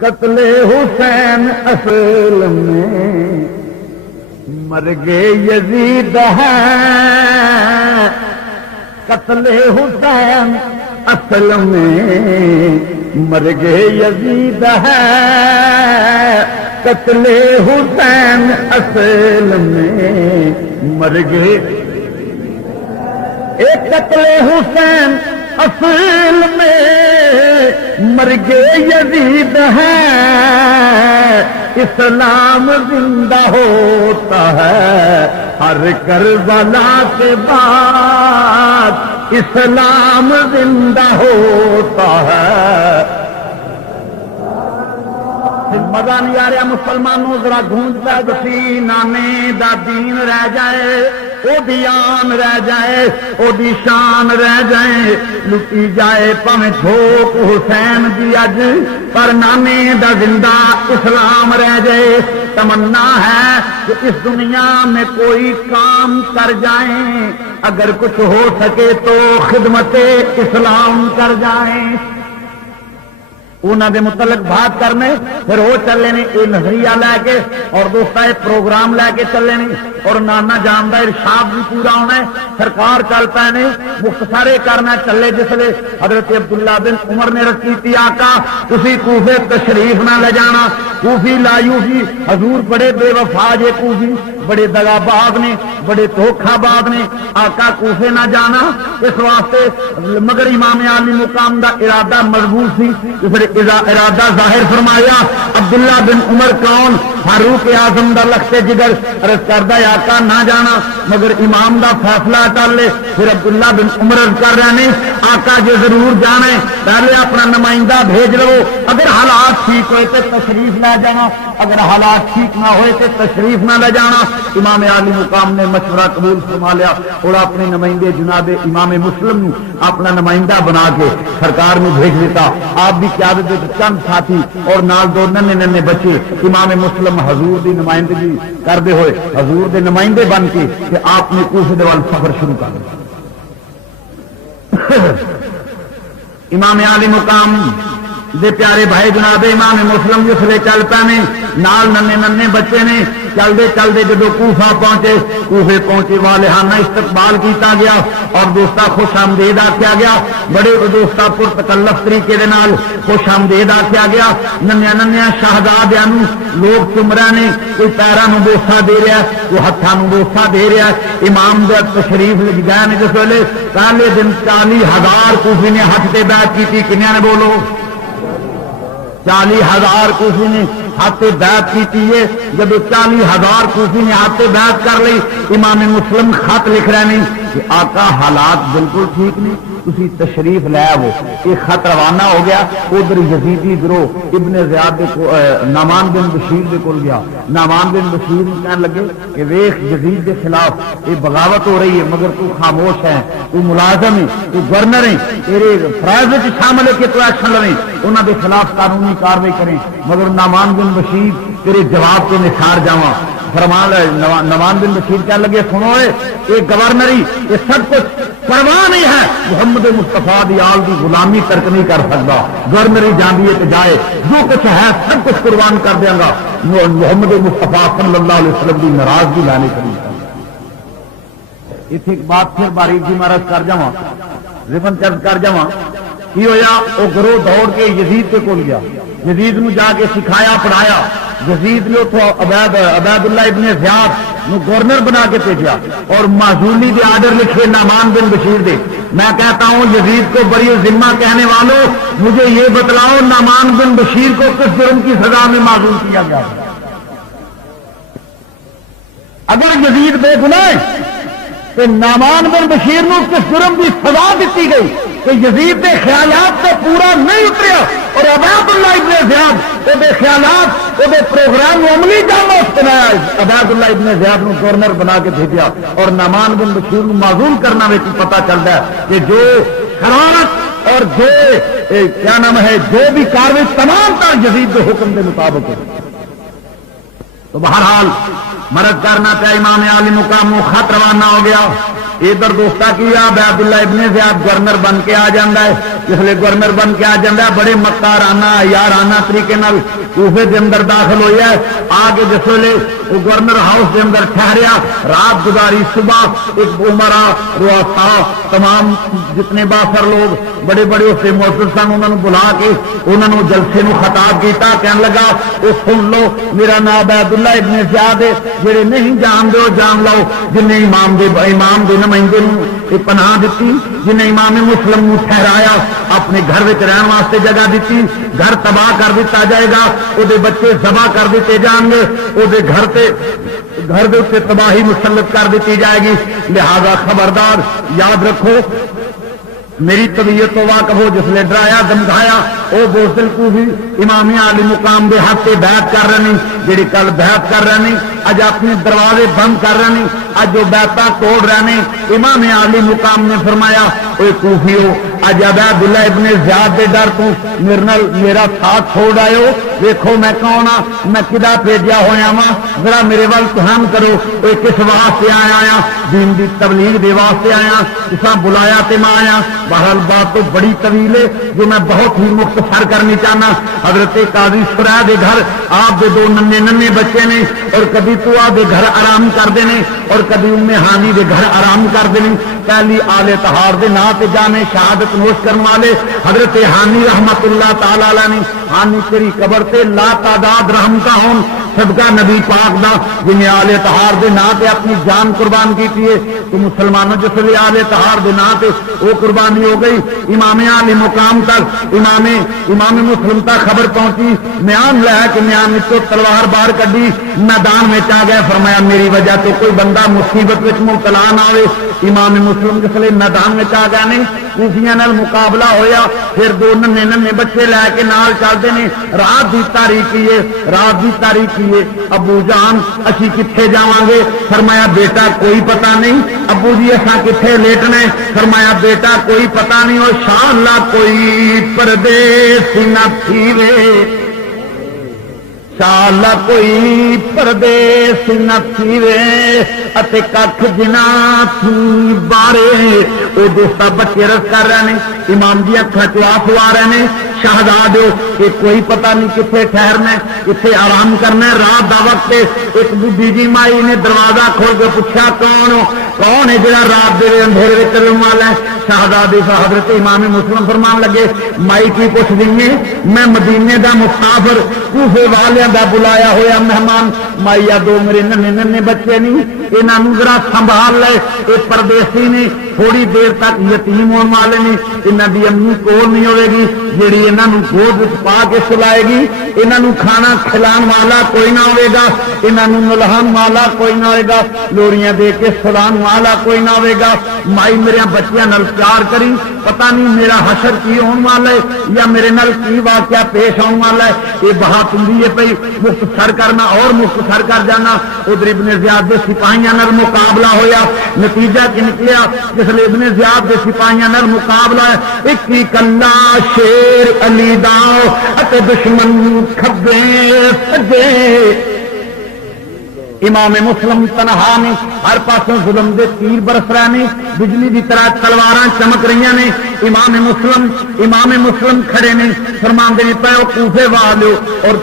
قتل حسین اصل میں مرگ یزید ہے، قتل حسین اصل میں مرگ یزید ہے، قتل حسین اصل میں مرگ ایک قتل حسین اصل میں مرگ یزید ہے، اسلام زندہ ہوتا ہے ہر کربلا کے بعد، اسلام زندہ ہوتا ہے۔ مزہ نہیں آ رہا مسلمانوں، ذرا گونجتا سینہ میں دا دین رہ جائے، او دی آن رہ جائے، او دی شان رہ جائے، لٹی جائے پاویں ٹھوک حسین دی اج، پر نانے دا زندہ اسلام رہ جائے۔ تمنا ہے کہ اس دنیا میں کوئی کام کر جائیں، اگر کچھ ہو سکے تو خدمت اسلام کر جائیں۔ انہوں دے متعلق بات کرنے، پھر وہ چلے نہیں یہ نظریہ لے کے، اور دوستا یہ پروگرام لے کے چلے نہیں، اور نانا جان دا ارشاد بھی پورا ہونا ہے، سرکار چل پے نے مختصرے کرنا چلے۔ جس لئے حضرت عبداللہ بن عمر نے رکھی تھی آقا تسی کوفے تشریف نہ لے جانا، کوفی لا یوفی، حضور بڑے بے وفا جے کوفی، بڑے دگا باز نے، بڑے دھوکھا باز نے، آقا کوفے نہ جانا اس واسطے، مگر امام عالی مقام دا ارادہ مضبوط سی، پھر ارادہ ظاہر فرمایا۔ عبداللہ بن عمر کون؟ فاروق اعظم دا لخت جگر، عرض کردہ آقا نہ جانا، مگر امام دا فیصلہ کر لے۔ پھر عبداللہ بن عمر عرض کر رہے ہیں آقا جی ضرور جانا ہے، پہلے اپنا نمائندہ بھیج لو، اگر حالات ٹھیک ہوئے تو تشریف لے جانا، اگر حالات ٹھیک نہ ہوئے تو تشریف نہ لے جانا۔ امام عالی مقام نے مشورہ قبول فرما لیا اور اپنے نمائندے جناب امام مسلم نے اپنا نمائندہ بنا کے سرکار نے بھیج دیتا۔ آپ بھی قیادت چند ساتھی اور نال دو ننے ننے بچے امام مسلم حضور دی نمائندگی کردے ہوئے حضور دے نمائندے بن کے کہ آپ نے کوفے دے وال سفر شروع کر دیا۔ امام عالی مقام دے پیارے بھائی جناب امام مسلم جس لے چل پے نال ننے ننے بچے نے، چلتے چلتے جدو کوفہ پہنچے، کوفے پہنچے والہانہ استقبال کیتا گیا اور دوستا خوش آمدید آخیا گیا، بڑے دوستا پر تکلف طریقے دے نال خوش آمدید آخیا گیا۔ ننیا ننیا شہزادیاں لوگ چم رہے نے، کوئی پیراں نوں بوسا دے رہا ہے، کوئی ہتھاں نوں بوسا دے رہا ہے۔ امام دے تشریف لگ گئے نے جس ویلے پہلے دن 40,000 کوفی نے ہاتھ تے بیعت کیتی، کنیاں نے بولو 40,000 کوفی نے ہاتھ بیعت کی ہے۔ جب 40,000 کوفی نے ہاتھ بیعت کر لی، امام مسلم خط لکھ رہے ہیں کہ آقا حالات بالکل ٹھیک نہیں، تسی تشریف لے آو۔ یہ خط روانہ ہو گیا، ادھر یزیدی گروہ ابن زیاد نعمان بن بشیر دے کول گیا۔ نعمان بن بشیر کہنے لگے کہ ویخ یزید کے خلاف یہ بغاوت ہو رہی ہے، مگر تو خاموش ہے، تو ملازم ہے، تو گورنر ہے، تیرے فرائض میں شامل ہے کہ تو ایکشن لیں، انہوں کے خلاف قانونی کاروائی کریں، مگر نعمان بن بشیر تیرے جواب کے نثار جاواں۔ فرمان نعمان بن بشیر کہنے لگے سنو یہ گورنری یہ سب کچھ پرواہ نہیں ہے، محمد مصطفیٰ دی آل دی غلامی ترک نہیں کر سکتا، گورنری جاندی ہے تو جائے، جو کچھ ہے سب کچھ قربان کر دیا گا، محمد مصطفیٰ صلی اللہ علیہ وسلم کی ناراضگی لانے کے لیے۔ ایک بات پھر باریک جی مرض کر جاواں، ریفن چرچ کر جاواں، کی ہویا وہ گروہ دوڑ کے یزید کے کول گیا، یزید نو جا کے سکھایا پڑھایا، یزید نے اتو عبید اللہ ابن زیاد نو گورنر بنا کے بھیجا اور معزولی دے آرڈر لکھے نعمان بن بشیر دے۔ میں کہتا ہوں یزید کو بری ذمہ کہنے والوں، مجھے یہ بتلاؤ نعمان بن بشیر کو کس جرم کی سزا میں معزول کیا گیا؟ اگر یزید بے گناہ تو نعمان بن بشیر نو کس جرم کی سزا دیتی گئی کہ یزید کے خیالات کو پورا نہیں اتریا اور عبید اللہ ابن زیاد وہ خیالات وہ پروگرام عملی جامع بنایا، عبید اللہ ابن زیاد نو گورنر بنا کے بھیجا اور نعمان بن بشیر نو معزول کرنا میں پتا چلتا ہے کہ جو شرارت اور جو کیا نام ہے جو بھی کاروائی تمام تر یزید کے حکم کے مطابق ہے۔ تو بہرحال مرد کرنا پہ امام عالی مقام خط روانہ ہو گیا۔ ادھر دوستا کی عبداللہ ابن زیاد گورنر بن کے آ جاتا ہے. جسے گورنر بن کے آ جاتا ہے بڑے مکارانہ یارانہ طریقے کوفے کے اندر داخل ہویا ہے. آگے جس ویلے وہ گورنر ہاؤس کے اندر ٹھہریا رات گزاری. صبح ایک عمرا رؤسا تمام جتنے باثر لوگ بڑے بڑے اس سے معزز سن انہوں نے بلا کے انہوں نے جلسے نو خطاب کیتا. کہنے لگا وہ سن لو میرا نام عبداللہ ابن زیاد ہے. جڑے نہیں جان دو جان لو جن امام دے نمائندے نو پناہ دیتی جن امام مسلم نو ٹھہرایا اپنے گھر میں رہن واسطے جگہ دیتی. گھر تباہ کر دیتا جائے گا وہ بچے ذبح کر دیتے جان گے وہ گھر دے تباہی مسلط کر دیتی جائے گی. لہذا خبردار یاد رکھو میری طبیعت تو واقف ہو. جس نے ڈرایا دمکایا وہ بوسل کو بھی امام عالی مقام دے ہاتھ سے بیعت کر رہے ہیں. جی کل بیعت کر رہے ہیں اج اپنے دروازے بند کر رہے ہیں. اج جو بیعتاں توڑ رہے ہیں امام عالی مقام نے فرمایا اے کوفیو اج عبداللہ ابن زیاد دے ڈر تو میرا ساتھ چھوڑ آئے ہو. دیکھو میں کون ہاں میں کدا بھیجا ہوا وا ذرا میرے ول تہم کرو. اے کس واسطے آیا دین دی تبلیغ دے واسطے آیا تساں بلایا تے میں آیا. بہرحال بات تو بڑی طویل ہے جو میں بہت ہی مختصر کرنی چاہنا. حضرت قاضی شرح دے گھر آپ دے دو ننے بچے نے اور کبھی تو دے گھر آرام کرتے ہیں اور کبھی ام ہانی دے گھر آرام کرتے ہیں. پہلی آل تہار دے نا تے جانے شہادت نوش کرنے والے حضرت ہانی رحمت اللہ تعالی علیہ نے ہانی تیری قبر تے لا تعداد رحمتہ ہون صدقہ نبی پاک دا جنہیں آل تہار دے نا تے اپنی جان قربان کی ہے. تو مسلمانوں جس لیے آل تہار دے نا تے وہ قربانی ہو گئی. امام عالی مقام تک امام مسلم تک خبر پہنچی. میان لے کہ میان تو تلوار باہر کڈی میدان میں آ گیا. فرمایا میری وجہ تو کوئی بندہ مصیبت میں مبتلا نہ ہوئے. امام مسلم جس لیے میدان میں آ گیا نہیں کوفیاں نال مقابلہ ہویا. پھر دو ننے بچے لے کے نال چلتے ہیں. رات کی تاریخی ہے رات کی تاریخی ہے. ابو جان اسی کتنے جاواں گے؟ فرمایا بیٹا کوئی پتہ نہیں. ابو جی اساں کتنے لیٹنا ہے؟ فرمایا بیٹا کوئی پتہ نہیں. اور شاء اللہ کوئی پردیس نہ تھیوے شاءاللہ کوئی پردیس نہ تھیوے اتے کھ جنا تھی بارے. وہ دوستا بچے رس کر رہے ہیں امام جی اکھاں چ آنسو آ رہے ہیں. شہزاد کہ کوئی پتہ نہیں کتنے ٹھہرنا کتنے آرام کرنا. رات دا وقت ایک بی جی مائی نے دروازہ کھول کے پوچھا کون ہے جڑا رات دے اندھیرے کرنے والا ہے؟ شہزادی حضرت امام مسلم فرمان لگے مائی کی پوچھ دیں میں مدینے دا مسافر کوفے والوں دا بلایا ہوا مہمان. مائی دو میرے ننے بچے نہیں انہوں ذرا سنبھال لے. یہ پردیسی نے تھوڑی دیر تک یتیم ہونے والے نے. انہوں کی امی کول نہیں ہوئے گی جیڑی انہوں گود پا کے سلائے گی. انہوں کھانا کھلان والا کوئی نہ ہوئے گا. انہوں نلہان والا کوئی نہ ہوئے گا. لوڑیاں دے کے سلان والا کوئی نہ ہوئے گا. مائی میرے بچیاں نال پیار کری. پتہ نہیں میرا حشر کی ہونے والا ہے یا میرے نال کی واقعہ پیش آنے والا ہے. یہ بہت ہوں پی مختصر کرنا اور مختصر کر جانا. ادھر ابن زیاد کے سپاہیاں نال مقابلہ ہویا. نتیجہ کی نکلیا جس لیے ابن زیاد کے سپاہیاں نال مقابلہ ہے. ایک ہی کلا شیر علی داؤ اتے دشمن کھبے سجے. امام مسلم تنہا نے ہر پاسوں ظلم دے تیر برس رہے ہیں بجلی کی طرح تلواراں چمک رہی نے. امام مسلم کھڑے نے فرماندے نے پے کوفے والو اور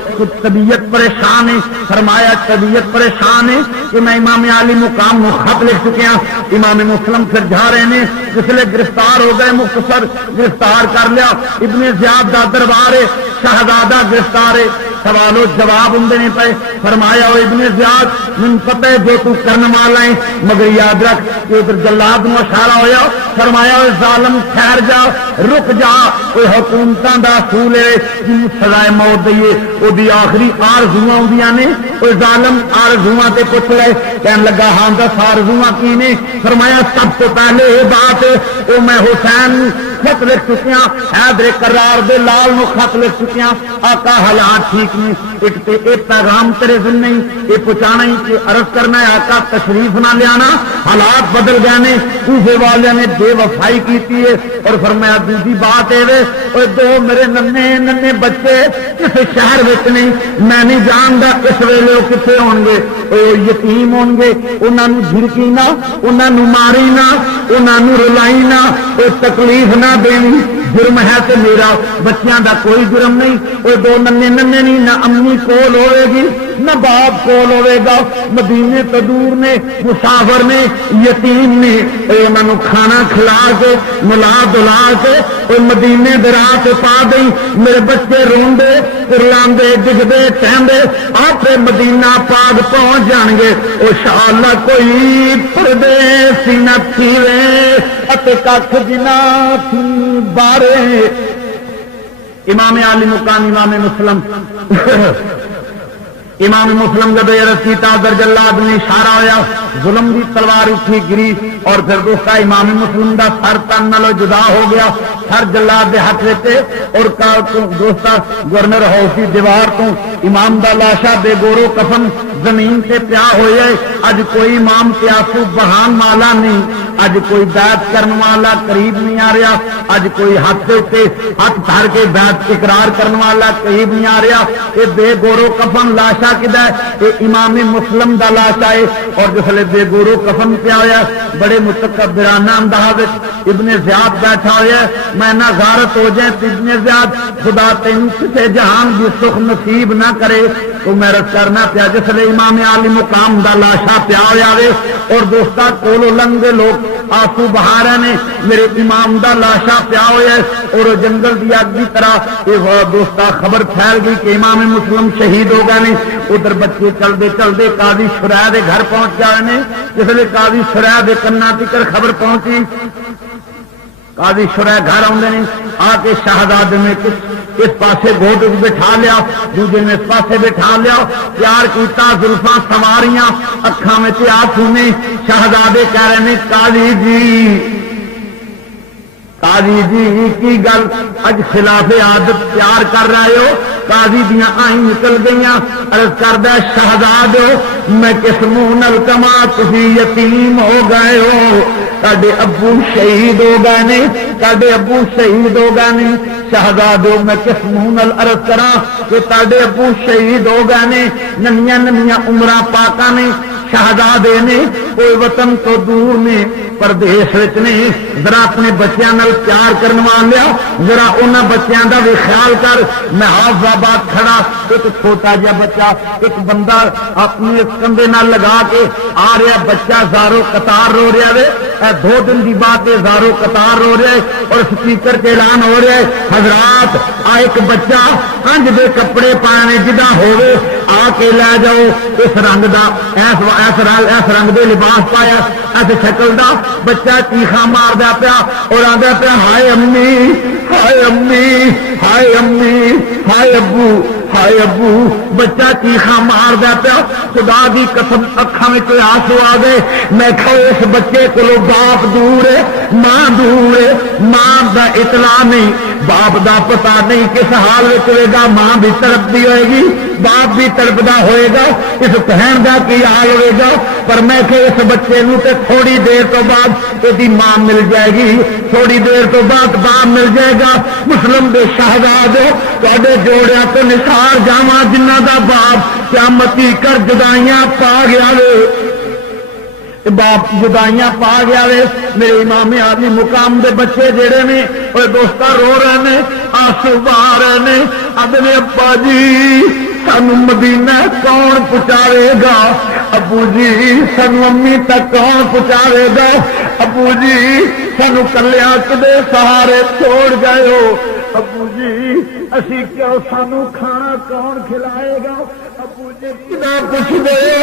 طبیعت پریشان ہے. فرمایا طبیعت پریشان ہے کہ میں امام عالی مقام کو خط لکھ چکے ہیں. امام مسلم پھر جا رہے ہیں جس لیے گرفتار ہو گئے. مختصر گرفتار کر لیا. ابن زیاد دا دربار ہے شہزادہ گرفتار ہے. سوال و جواب ہوں نہیں پے. فرمایا وہ ابن زیاد من پتہ ہے جو تو کرنے والا ہے مگر یاد رکھ کہ ادھر جلاد نو اشارہ ہویا. فرمایا وہ ظالم ٹھہر جا رک جا. وہ حکومتاں دا اصول ہے جن سزائے موت دئیے وہ دی آخری آرزواں ہوندیاں نے. وہ ظالم آرزواں تے پوچھ لے کہنے لگا ہاں دس آرزواں کی نے؟ فرمایا سب تو پہلے یہ بات وہ میں حسین خط لکھ چکیا. حیدر کرار دے لال نو خط لکھ چکیا. آقا حالات ٹھیک نہیں. ایک پیغام تیرے دل نہیں یہ پہنچانا ہی کہ عرض کرنا ہے آقا تشریف نہ لے آنا حالات بدل گئے نے. کوفے والوں نے بے وفائی کی ہے. اور فرمایا دوسری بات ہے دو میرے ننے بچے کسی شہر میں نہیں میں نہیں جانتا اس ویلے وہ کتنے ہون گے. یتیم ہون گے انہاں نوں جھڑکی نہ، انہاں نوں ماری نہ، انہاں نوں رلائی نہ، او تکلیف نہ دینی۔ جرم ہے تو میرا، بچیاں دا کوئی جرم نہیں، وہ دو ننے ننے نہیں، نہ امی کول ہوئے گی نہ باپ کول ہوئے گا، مدینے تو دور نے، مسافر نے، یتیم نے، انہاں نوں کھانا کھلا کے ملا دلا کے وہ مدینے دے راہ تے پا دیں، میرے بچے روندے کرلاندے ڈگدے ٹہندے آپ مدینہ پاک پہنچ جان گے۔ او انشاءاللہ کوئی پردیسی نہ تھیوے اتے کھ جنا تھی بارے۔ امام عالی مقام امام مسلم جب عرض کیتا در جلاد نے اشارہ ہویا، ظلم دی تلوار اٹھی گری، اور پھر دوستا امام مسلم دا سر تن نالو جدا ہو گیا، سر جلاد دے ہاتھ وچ، اور دوستا گورنر ہاؤس دی دیوار تو امام دا لاشا بے گورو کفن زمین تے پیا ہوئے۔ اج کوئی امام تے آنسو بہان والا نہیں، اج کوئی بیعت کرنے والا قریب نہیں آ رہا، اج کوئی ہاتھ تے ہاتھ دھر کے بیعت اقرار کرنے والا قریب نہیں آ رہا۔ یہ بے گورو کفن لاشا کدا ہے؟ یہ امام مسلم دا لاشا ہے، اور جسلے بے گورو کفن پیا ہوا بڑے متکبرانہ انداز ابن زیاد بیٹھا ہوا ہے، میں نہ غارت ہو جائے ابن زیاد خدا تین کسی جہان کی سخ نصیب نہ کرے تو میں رس کرنا پیا جسلے امام عالی مقام دا لاشا پیا ہوا ہے، اور دوستا کولو لنگے لوگ آنسو بہا رہے نے، میرے امام دا لاشا پیا ہوا ہے، اور جنگل دی اگ کی طرح یہ دوستا خبر پھیل گئی کہ امام مسلم شہید ہو گئے نے۔ ادھر بچے چلتے چلتے قاضی شرح دے گھر پہنچ جائے نے، جسے قاضی شرح دے کنا تکر خبر پہنچی، قاضی شرح گھر آتے ہیں، آ کے شہزادے میں اس پاسے گوٹ بٹھا لیا، دوسرے نے اس پاسے بٹھا لیا، پیار کیتا، زلفاں سواریاں، اکھاں میں آنسو نے۔ شہزادے کہہ رہے ہیں قاضی جی کی گل اج خلاف عادت پیار کر رہے ہو؟ قاضی دیاں آئیں نکل گئیاں، عرض کردہ شہزاد میں کس منہ نل کما، تسی یتیم ہو گئے ہو، تاڈے ابو شہید ہو گئے نے، تاڈے ابو شہید ہو گئے نے۔ شہزاد میں کس منہ نل عرض کراں کہ تاڈے ابو شہید ہو گئے نے، نمیاں نمیاں عمراں پاکاں نے۔ شہزادے نے کوئی وطن تو دور نے، پردیش نے، ذرا اپنے بچیاں نال پیار کروا لیا، ذرا انہاں بچیاں دا بھی خیال کر۔ میں حافظ آباد کھڑا، ایک چھوٹا جا بچہ، ایک بندہ اپنے کندھے نال لگا کے آ رہا، بچہ زارو قطار رو رہا ہے، 2 دن کی بات ہے، زارو قطار رو رہا ہے، اور سپیکر کے اعلان ہو رہا ہے حضرات آ ایک بچہ انج دے کپڑے پانے جدا ہوئے آ کے لے جاؤ، اس رنگ دا ایس رنگ دے لباس پایا، ایسے شکل دا بچہ چیخا مار دیا پیا اور آدھا پیا ہائے امی ہائے امی ہائے امی ہائے ابو ہائے ابو، بچہ چیخا مار دیا پیا۔ خدا دی قسم اکھاں وچ آنسو آ گئے۔ میں کہو اس بچے کو باپ دور ہے، ماں دور ہے، ماں دا اطلاع نہیں، باپ دا پتا نہیں کس حال وچ ہوئے گا، ماں بھی تڑپتی ہوئے گی، باپ بھی تڑپدا ہوئے گا، اس بہن دا کی حال ہوئے گا۔ پر میں کہ اس بچے نو تے تھوڑی دیر تو بعد یہ ماں مل جائے گی، تھوڑی دیر تو بعد باپ مل جائے گا۔ مسلم دے شہزادے تواڈے جوڑیاں تو نثار جاواں جنہاں دا باپ قیامتی کر جدائیاں پا گیا وے، باپ جدائیاں پا گیا وے۔ میرے امام عالی مقام دے بچے جڑے نے وہ دوستا رو رہے نے، آنسو بہا رہے نے، آدھے ابا جی سانو مدینہ کون پہنچاوے گا، ابو جی سانو امی تک کون پہنچاوے گا، ابو جی سانو کلیاں کدے سہارے چھوڑ گئے ہو، ابو جی اسی کیوں سانو کھانا کون کھلائے گا، ابو جی کنا پوچھ گئے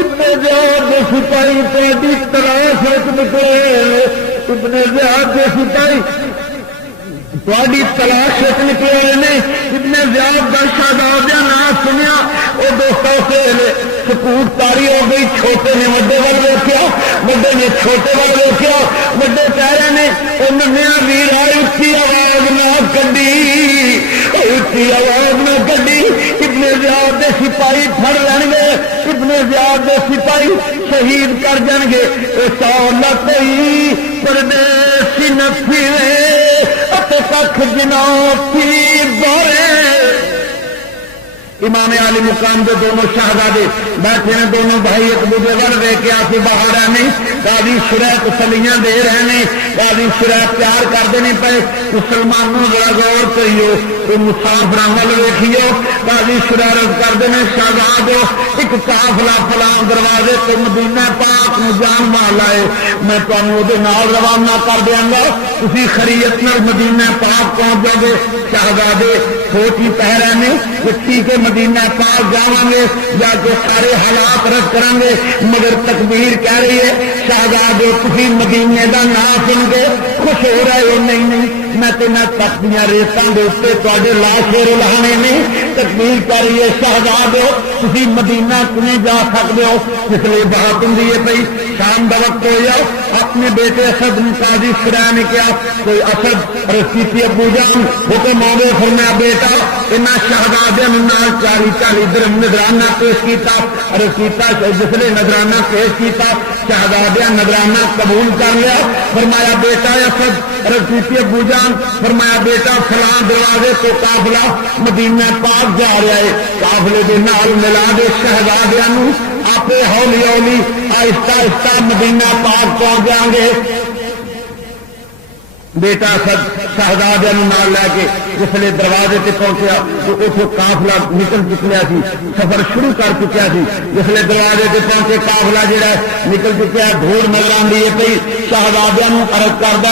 ابن زیاد دے سپاہی تہاڈی تلاش وچ نکلے، ابن زیاد دے سپاہی تہاڈی تلاش وچ نکلے نے۔ ابن زیاد دا شہزادہ نام سنیا، وہ دوستوں سے سکوت تاری ہو گئی۔ چھوٹے نے وڈے وال ویکھیا، وڈے نے چھوٹے وال ویکھیا، وڈے کہہ رہے نے او ننیا ویر آئی اچھی آواز نہ کڈی، اچھی آواز نہ کڈی، ابن زیاد دے سپاہی پھڑ لین گے، ابن زیاد دے سپاہی شہید کر جان گے۔ نہ کوئی پردیسی نہ پھرے کھ جنا تھی بارے، امام علی مقام کے دونوں شہزادے بیٹھے ہیں، دونوں بھائی ایک دوسرے وال ویک کے آسی باہر آنے قاضی شرح تسلیاں دے رہے ہیں، قاضی شرح پیار کرتے نہیں پے۔ مسلمانوں ذرا غور کریو، مسافر ول ویکھیو، قاضی شرح رد کرتے ہیں شہزادو ایک قافلہ فلاں دروازے تو مدینہ پاک نو جان مال آئے، میں تمہیں وہ روانہ کر دیا گا، تھی خریت نال مدینہ پاک پہنچ جاؤ گے۔ شہزادے سوچ ہی پہ رہے ہیں کہ ٹھیک ہے مدینہ پاک جاؤں گے یا جو سارے حالات رد کریں گے، مگر تکبیر کہہ رہی ہے شہزادے تھی مدینے کا نام سن کے خوش ہو رہے ہو؟ نہیں میں تخت دیا ریتوں کے اتنے تے لاشے رلانے نہیں۔ تکبیر کہہ رہی ہے شہزادے تھی مدینہ کنے جا سکتے ہو؟ اس لیے بات ہوں پی شام کا وقت ہو جاؤ، اپنے بیٹے اسد قاضی شرح نے کیا کوئی اسد رسیتی ابو جان حکم ہو گئے، فرمایا بیٹا انہاں شہزادیاں نال 40 درہم نذرانہ پیش کیتا، رسیتا جسلے نذرانہ پیش کیتا شہزادیاں نذرانہ قبول کر لیا۔ فرمایا بیٹا اسد رسیتی ابو جان، فرمایا بیٹا فلاں دروازے تو قافلہ مدینہ پاک جا رہا ہے، قافلے دے نال ملا دے شہزادیاں نو، آپ ہولی ہولی آہستہ آہستہ مدینہ پاک پہنچ جائیں گے۔ بیٹا سب شہزادے نال لے کے جسے دروازے سے پہنچیا تو اتو قافلہ نکل چکیا سی، سفر شروع کر چکیا سی۔ جسے دروازے سے پہنچے قافلہ جہا نکل چکیا، دھوڑ نظر آتی ہے پی، شہزادے عرض کرتا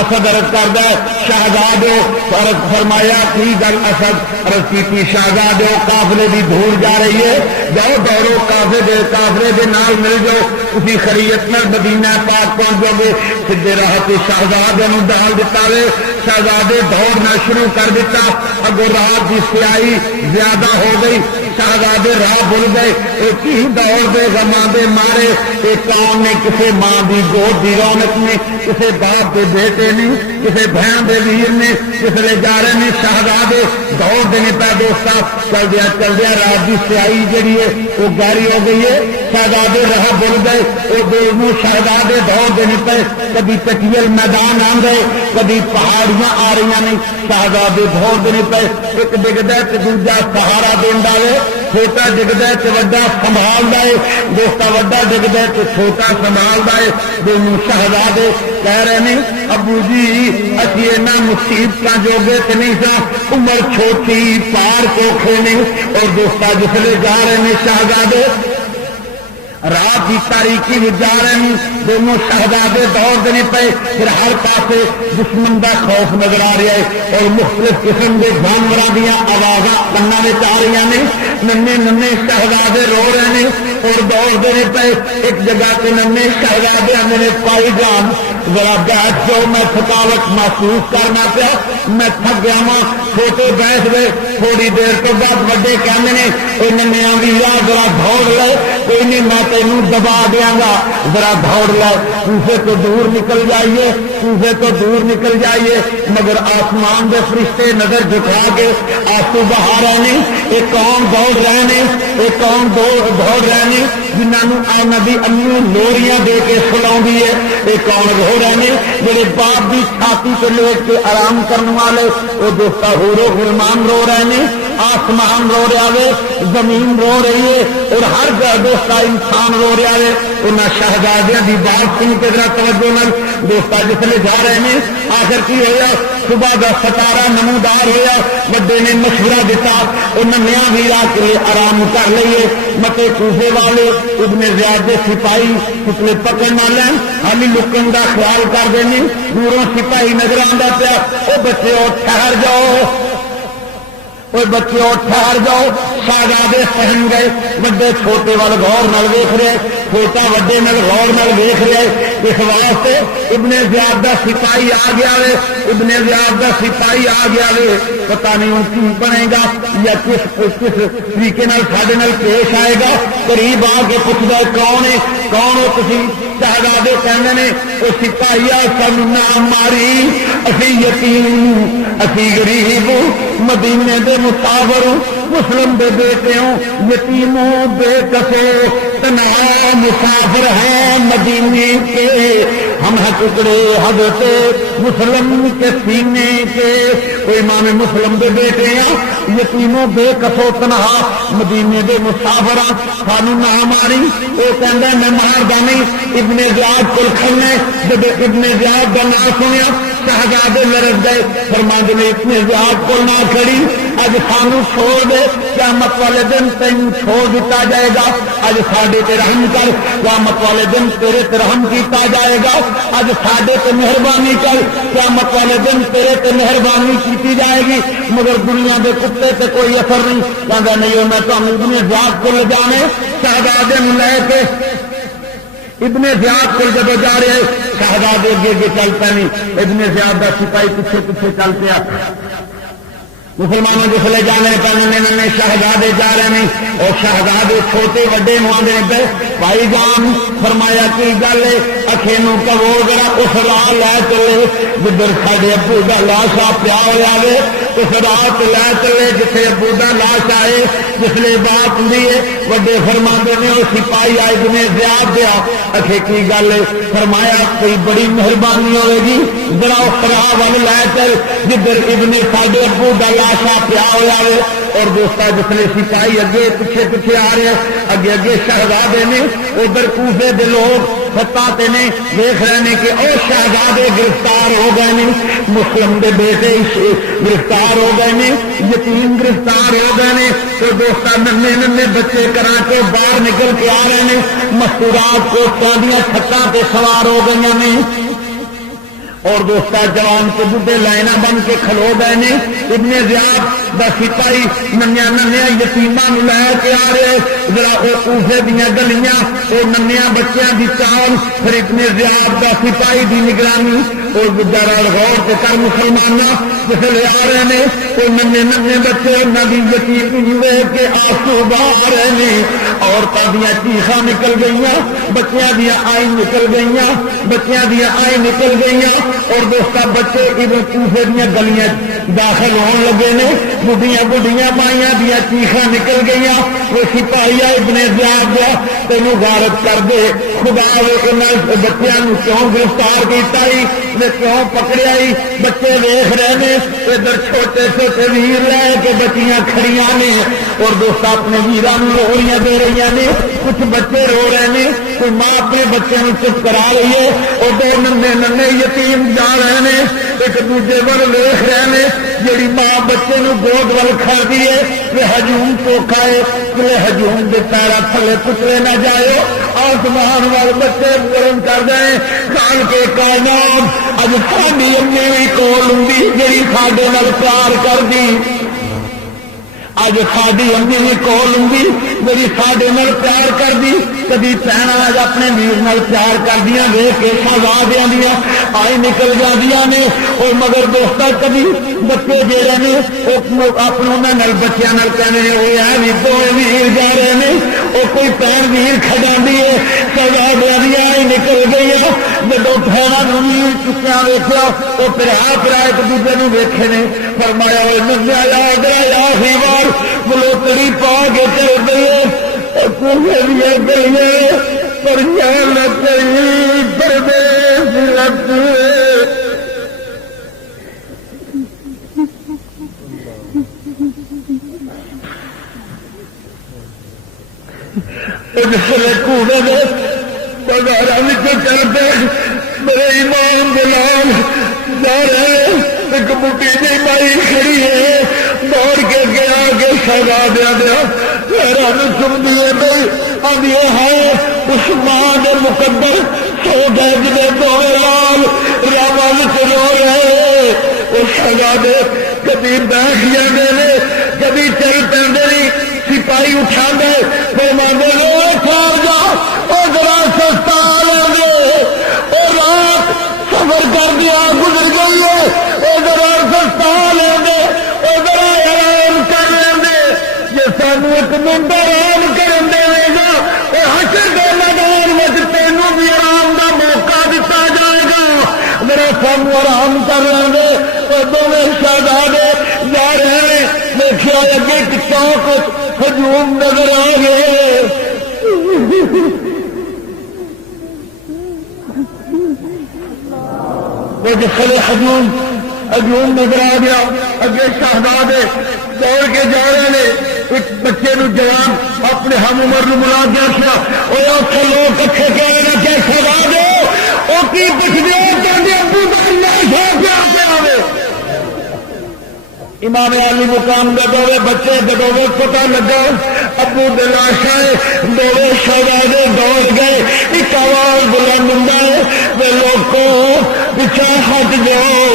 اسد عرض کرتا شہزادے عرض فرمایا کی گل اسد عرض کی شہزادے قافلے کی دھوڑ جا رہی ہے، جاؤ دوڑو قافلے دے نال مل جاؤ، اسی خریت نال مدینہ پاک پہنچ جاؤ گے۔ سیدھے راہ سے شہزادے ڈال دیتا وے، شہزادے دوڑنا شروع کر دیتا، اگو رات کی سیاہی زیادہ ہو گئی، شہزادے راہ بھول گئے، ایک ہی دوڑ دے غماں دے مارے، ایک کون نے کسی ماں دی گود دی رونق نے، کسی باپ دے بیٹے نے، کسی بہن دے ویر نے، کس لے جا رہے ہیں شہزادے دوڑ دینے پہ دوستا چل دیا رات کی سیاہی جڑی ہے وہ گہری ہو گئی ہے، شہزادے راہ بھول گئے، وہ دونوں شہزادے دوڑ دینے پہ، کبھی چٹیل میدان آ گئے، کبھی پہاڑیاں آ رہی ہیں، شہزادے دوڑ دینے پہ، ایک ڈگدا ہے دوجا سہارا دین ڈالے، چھوٹا ڈگدا ہے وڈا سنبھال دے، دوستا وڈا ڈگدا ہے چھوٹا سنبھال دے۔ دونوں شہزادے کہہ رہے ہیں ابو جی اسی انہاں مصیبتاں جوگے تے نہیں سا، عمر چھوٹی پار چوکھے نے، اور دوستا جسلے جا رہے ہیں شہزادے رات کی تاریخی بھی جا رہے ہیں، دونوں شہزادے دوڑ دینے پہ، پھر ہر پاسے دشمن کا خوف نظر آ رہا ہے، اور مختلف قسم کے جانوروں دیا آوازاں کنا میں آ رہی ہیں، ننے شہزادے رو رہے ہیں اور دوڑ دینے پہ۔ ایک جگہ پہ ننے شہزادے میرے پائی جان ذرا بیٹھ جاؤ، میں تھکاوٹ محسوس کرنا پیا، میں تھک گیا ہاں، چھوٹے بیٹھ گئے، تھوڑی دیر تو بعد وڈے کہنے نے اے ننیا بھی ذرا دوڑ لے، کوئی نہیں میں تینوں دبا دیا گا، ذرا دوڑ لے، کوفے تو دور نکل جائیے، کوفے تو دور نکل جائیے۔ مگر آسمان دے فرشتے نظر جھکا کے آنسو بہا رہے ہیں، ایک قوم دوڑ رہے ہیں، ایک قوم دوڑ رہے ہیں جنہوں نبی امیوں لوریاں دے کے سلاؤں ہے، ایک قوم رو رہے ہیں جڑے باپ کی چھاتی سے لیٹ کے آرام کرنے والے، وہ دوستا ہورو غلمان رو رہے ہیں، آسمان رو رہا ہے، زمین رو رہی ہے، اور ہر گھر دوستا انسان رو رہا ہے۔ انہاں شہزادیاں دی بات سن کے ذرا توجہ نال دوستا جسلے جا رہے ہیں، آخر کی ہویا صبح کا ستارہ نمودار ہویا، بڑے نے مشورہ دیتا انہاں میاں ویرا کے آرام کر لئیے، متے کوفے والے ابن زیاد دے سپاہی پتلے پکڑ نہ لین، حالی لکن کا خیال کر دینے، دوروں سپاہی نظر آندا پیا، او بچے ٹھہر جاؤ، بچے ٹھہر جاؤ۔ شہزادے سہن گئے، وڈے چھوٹے وال غور نال ویکھ رہے، چھوٹا وڈے نال غور نال ویکھ رہے، اس واسطے ابن زیاد دا سپاہی آ گیا وے، ابن زیاد دا سپاہی آ گیا وے، پتہ نہیں ہوں کی بنے گا یا کس طریقے نال ساڈے نال پیش آئے گا۔ قریب آ کے پوچھدا کون ہے، کون ہو تسی؟ شہزادے کہندے نے او سپاہی سانو نہ ماری، اسی یتیم اسی غریب مدینے دے مسافر مسلم دے بیٹیوں یتیموں بے کسو تنہا مسافر ہیں مدینے کے ہم ہیں ٹکڑے حضرت مسلم کے سینے کے. کوئی امام مسلم دے بیٹے ہیں یتیموں بے کسو تنہا مدینے دے مسافر سانو نہ ماری. وہ کہندا میں ماردا نہیں. ابن زیاد کول کھلنے جب ابن زیاد کا نام سنیا شہزادے لرز گئے. فرماندے نے ابن زیاد کو نہ کھڑی اج سانو چھوڑ دے قیامت والے دن تینوں چھوڑ دیتا جائے گا. اج ساڈے تے رحم کر قیامت والے دن تیرے تے رحم کیتا جائے گا. اج ساڈے تے مہربانی کر قیامت والے دن تیرے تے مہربانی کیتی جائے گی. مگر دنیا دے کتے تے کوئی اثر نہیں. کہندا نہیں میں تانوں ابن زیاد کو لے جانے شہزادے نوں لے کے ابن زیاد کو جب جا رہے شہزادے اگے اگے چل پے نہیں. ابن زیاد کا سپاہی پیچھے پیچھے چل پیا. مسلمانوں جس لے جانے پہلے شہزادے جا رہے ہیں اور شہزادے چھوٹے وڈے نوادے پہ بھائی جان فرمایا کی گل ہے اکھینو کہو ذرا اس راہ لے چلے جدھر ساڈے ابو دا لاشا پیا ہوا ہے اس راہ لے چلے جتنے ابو دا لاش آئے. جس لیے بات ہوئی ہے وڈے فرماندے نے وہ سپاہی آئے ابن زیاد دیا اکھے کی گل ہے. فرمایا کوئی بڑی مہربانی ہوئے گی ذرا اس راہ ول لے چل جدھر ابن ساڈے ابو دا لاشا پیا ہوا ہے. اور دوستا جسے سپاہی اگے پیچھے پیچھے آ رہے اگے اگے شہزادے نے ادھر کوفے دے لوگ فتاتے نے دیکھ رہے ہیں کہ اور شہزادے گرفتار ہو گئے ہیں. مسلم دے بیٹے گرفتار ہو گئے ہیں. یتیم گرفتار ہو گئے ہیں. تو دوستا ننے ننے بچے کرا کے باہر نکل کے آ رہے ہیں. مستورات کوٹاں دیا چھتاں تے سوار ہو گئی ہیں. اور دوستا جوان کے بڈھے لائنا بن کے کھلو گئے نے. ابن زیاد دا سپاہی ننیا ننیا یتیماں نوں لے کے آ رہے ذرا وہ کوفے دیاں گلیاں وہ ننیا بچیاں دی چال. پھر ابن زیاد دا سپاہی دی نگرانی اور ذرا غور سے کر مسلماناں جس لے آ رہے ہیں وہ ننے ننے بچے انہاں دی یتیم ویکھ کے آنسو بہا رہے ہیں. عورتاں دیاں چیخاں نکل گئیاں بچیاں دیاں آئیں نکل گئیاں بچیاں دیاں آئیں نکل گئیاں. اور دوستا بچے ادھر کوفے دیا گلیاں داخل ہون لگے نے. بڑھیاں بڑھیاں مائیاں دیا چیخاں نکل گئی. وہ سپاہی ابن زیاد دیا تینوں غارت کر دے خدا بچیاں کیوں گرفتار کیتا ہی کیوں پکڑیا ہی. بچے ویخ رہے ہیں ادھر چھوٹے چھوٹے ویر لے کے بچیاں کھڑیاں نے. اور دوست اپنے ویران لوہریاں دے رہی نے. کچھ بچے رو رہے ہیں کوئی ماں اپنے بچے چپ کرا رہی ہے. اور دو ننے ننے یتیم جا رہے ہیں ایک دوجے ول ویخ رہے ہیں. جیڑی ماں بچے نو گود ول کھا دی ہے کہ ہجوم چوکھا ہے کہ ہجوم کے پیرا تھلے کچلے نہ جائے. آسمان وال بچے گرم کر دیں کال کے کائنات اج ساڈی امی بھی کول ہوں جیڑی ساڈے نال پیار کر دی. اج ساڈی امی بھی کول ہوں میری ساڈے نال پیار کر دی. کدی بھੈਣਾਂ اج اپنے ویر نال پیار کردیاں ویکھ کے شہزادیاں دیاں آئی نکل جاندیاں نے. اور مگر دوستا کبھی بچے جڑے نے اپنے نال بچیاں نال کہنے وہ ہے بھی دو ویر جا رہے ہیں وہ کوئی بھੈਣ ویر کھڈاندی ہے شہزادیاں دیاں آئی نکل گئی. جدو بھੈਣਾں نوں ویر چکیا ویکھیا وہ پرا ایک دوجے نوں ویکھے نے. فرمایا ننیا یاد آیا سی وار بلوتڑی پا کے چل گئے گلیاں پریاں لگئی پردیس لگ جسے کوڑے نے بازار چل پے میرے ایمان دلال جا رہے ایک بوٹی جی مائی کھڑی ہے دوڑ کے گیا کے شہزادیاں دیا پیروں سنتی ہے بھائی اب یہ ہے عثمان مقدر سو گئے جنہیں دو لال راول سے رو رہے. وہ شہزادے کبھی بیٹھ جاتے کبھی چل پہ سپاہی اٹھا دے فرماندے لو ٹھہر جا اور ذرا سستا لیں گے اور رات سفر کر دیا گزر گئی ہے اور ذرا سستا لیں گے اور ذرا آرام کر لیں گے. یہ سانو ایک منٹ آرام کرن دے گا اور حشر کے میدان میں تینوں بھی آرام کا موقع دتا جائے گا. ذرا سانو آرام کر لیں گے. اور دونوں شہزادے جا رہے ہیں دیکھا اگے ایک چوک ہجوم نظر آ گئے. جسے ہجوم نظر آ گیا اگے شہزادے دوڑ کے جا رہے ہیں. ایک بچے نو جوان اپنے ہم عمر نو ملا کے آخیا اتنے لوگ کٹھے کہنے لگے کہ شہزادے وہ کی پوچھتے ہو ابو کا آئے. امام علی مقام دے بچے جب پتا لگا ابو دلاش آئے دونوں شہزادے دوڑ گئے. ایک آواز بلند ہوتا ہے لوگوں پیچھے ہٹ جاؤ